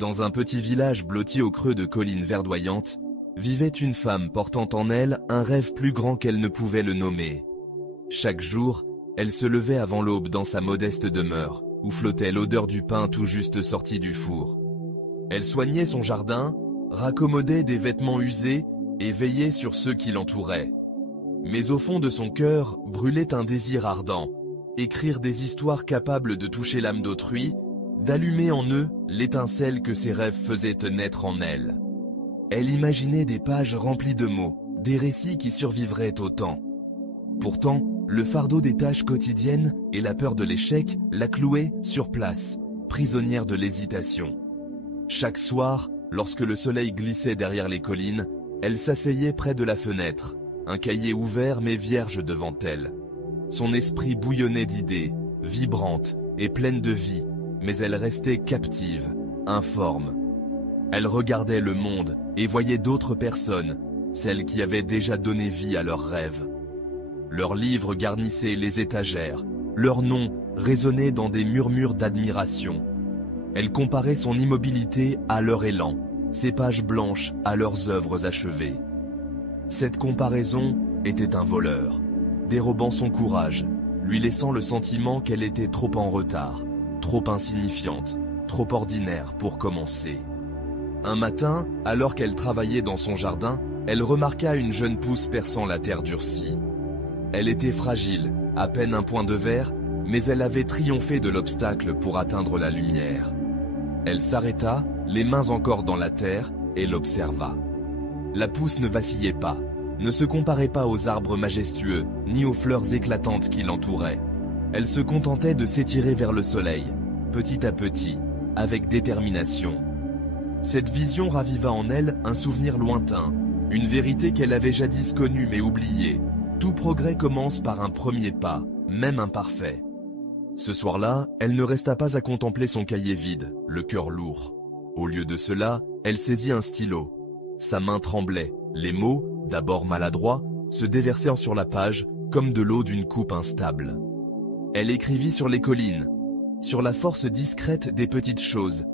Dans un petit village blotti au creux de collines verdoyantes, vivait une femme portant en elle un rêve plus grand qu'elle ne pouvait le nommer. Chaque jour, elle se levait avant l'aube dans sa modeste demeure, où flottait l'odeur du pain tout juste sorti du four. Elle soignait son jardin, raccommodait des vêtements usés et veillait sur ceux qui l'entouraient. Mais au fond de son cœur brûlait un désir ardent, écrire des histoires capables de toucher l'âme d'autrui, d'allumer en eux l'étincelle que ses rêves faisaient naître en elle. Elle imaginait des pages remplies de mots, des récits qui survivraient au temps. Pourtant, le fardeau des tâches quotidiennes et la peur de l'échec la clouaient sur place, prisonnière de l'hésitation. Chaque soir, lorsque le soleil glissait derrière les collines, elle s'asseyait près de la fenêtre, un cahier ouvert mais vierge devant elle. Son esprit bouillonnait d'idées, vibrante et pleine de vie, mais elle restait captive, informe. Elle regardait le monde et voyait d'autres personnes, celles qui avaient déjà donné vie à leurs rêves. Leurs livres garnissaient les étagères, leurs noms résonnaient dans des murmures d'admiration. Elle comparait son immobilité à leur élan, ses pages blanches à leurs œuvres achevées. Cette comparaison était un voleur, dérobant son courage, lui laissant le sentiment qu'elle était trop en retard, trop insignifiante, trop ordinaire pour commencer. Un matin, alors qu'elle travaillait dans son jardin, elle remarqua une jeune pousse perçant la terre durcie. Elle était fragile, à peine un point de verre, mais elle avait triomphé de l'obstacle pour atteindre la lumière. Elle s'arrêta, les mains encore dans la terre, et l'observa. La pousse ne vacillait pas, ne se comparait pas aux arbres majestueux, ni aux fleurs éclatantes qui l'entouraient. Elle se contentait de s'étirer vers le soleil, petit à petit, avec détermination. Cette vision raviva en elle un souvenir lointain, une vérité qu'elle avait jadis connue mais oubliée. Tout progrès commence par un premier pas, même imparfait. Ce soir-là, elle ne resta pas à contempler son cahier vide, le cœur lourd. Au lieu de cela, elle saisit un stylo. Sa main tremblait, les mots, d'abord maladroits, se déversèrent sur la page comme de l'eau d'une coupe instable. Elle écrivit sur les collines, sur la force discrète des petites choses,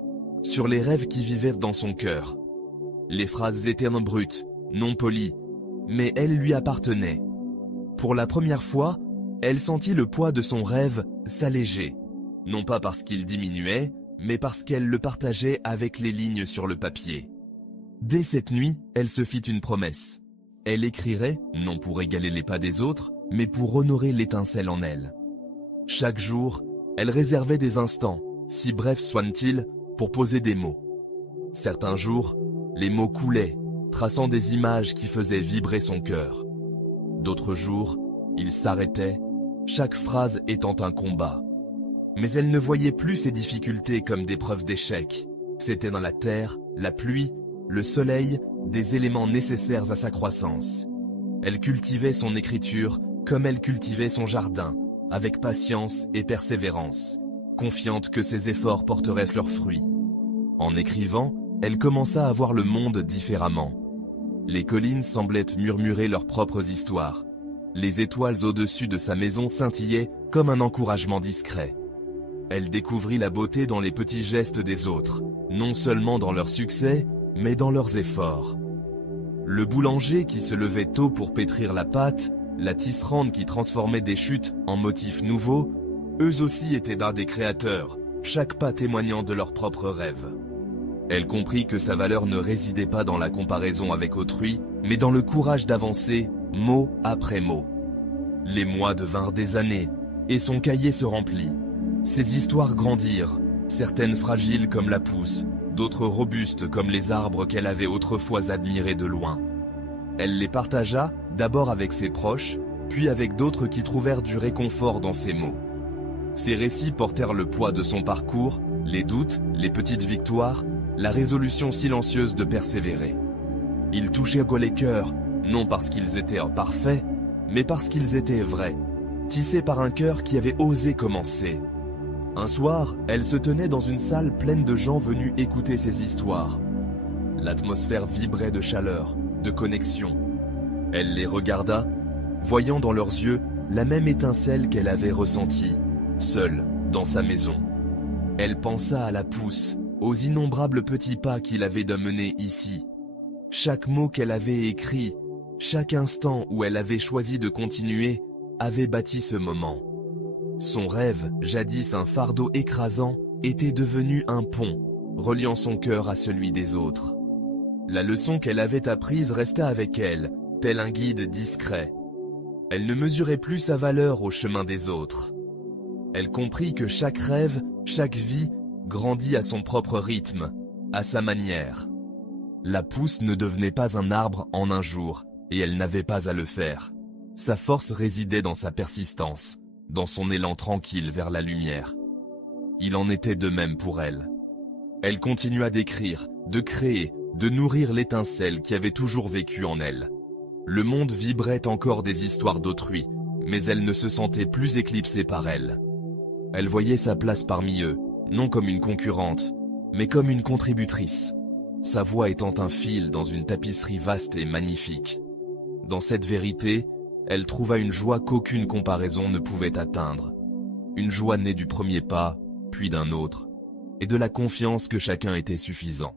sur les rêves qui vivaient dans son cœur. Les phrases étaient brutes, non polies, mais elles lui appartenaient. Pour la première fois, elle sentit le poids de son rêve s'alléger, non pas parce qu'il diminuait, mais parce qu'elle le partageait avec les lignes sur le papier. Dès cette nuit, elle se fit une promesse. Elle écrirait, non pour égaler les pas des autres, mais pour honorer l'étincelle en elle. Chaque jour, elle réservait des instants, si brefs soient-ils, pour poser des mots. Certains jours, les mots coulaient, traçant des images qui faisaient vibrer son cœur. D'autres jours, ils s'arrêtaient, chaque phrase étant un combat. Mais elle ne voyait plus ces difficultés comme des preuves d'échec. C'était dans la terre, la pluie, le soleil, des éléments nécessaires à sa croissance. Elle cultivait son écriture comme elle cultivait son jardin, avec patience et persévérance, confiante que ses efforts porteraient leurs fruits. En écrivant, elle commença à voir le monde différemment. Les collines semblaient murmurer leurs propres histoires. Les étoiles au-dessus de sa maison scintillaient comme un encouragement discret. Elle découvrit la beauté dans les petits gestes des autres, non seulement dans leurs succès, mais dans leurs efforts. Le boulanger qui se levait tôt pour pétrir la pâte, la tisserande qui transformait des chutes en motifs nouveaux, eux aussi étaient d'un des créateurs, chaque pas témoignant de leurs propres rêves. Elle comprit que sa valeur ne résidait pas dans la comparaison avec autrui, mais dans le courage d'avancer, mot après mot. Les mois devinrent des années, et son cahier se remplit. Ses histoires grandirent, certaines fragiles comme la pousse, d'autres robustes comme les arbres qu'elle avait autrefois admirés de loin. Elle les partagea, d'abord avec ses proches, puis avec d'autres qui trouvèrent du réconfort dans ses mots. Ces récits portèrent le poids de son parcours, les doutes, les petites victoires, la résolution silencieuse de persévérer. Ils touchèrent les cœurs, non parce qu'ils étaient imparfaits, mais parce qu'ils étaient vrais, tissés par un cœur qui avait osé commencer. Un soir, elle se tenait dans une salle pleine de gens venus écouter ses histoires. L'atmosphère vibrait de chaleur, de connexion. Elle les regarda, voyant dans leurs yeux la même étincelle qu'elle avait ressentie, seule, dans sa maison. Elle pensa à la pousse, aux innombrables petits pas qu'il avait menés ici. Chaque mot qu'elle avait écrit, chaque instant où elle avait choisi de continuer, avait bâti ce moment. Son rêve, jadis un fardeau écrasant, était devenu un pont, reliant son cœur à celui des autres. La leçon qu'elle avait apprise resta avec elle, tel un guide discret. Elle ne mesurait plus sa valeur au chemin des autres. Elle comprit que chaque rêve, chaque vie, grandit à son propre rythme, à sa manière. La pousse ne devenait pas un arbre en un jour, et elle n'avait pas à le faire. Sa force résidait dans sa persistance, dans son élan tranquille vers la lumière. Il en était de même pour elle. Elle continua d'écrire, de créer, de nourrir l'étincelle qui avait toujours vécu en elle. Le monde vibrait encore des histoires d'autrui, mais elle ne se sentait plus éclipsée par elles. Elle voyait sa place parmi eux, non comme une concurrente, mais comme une contributrice, sa voix étant un fil dans une tapisserie vaste et magnifique. Dans cette vérité, elle trouva une joie qu'aucune comparaison ne pouvait atteindre. Une joie née du premier pas, puis d'un autre, et de la confiance que chacun était suffisant.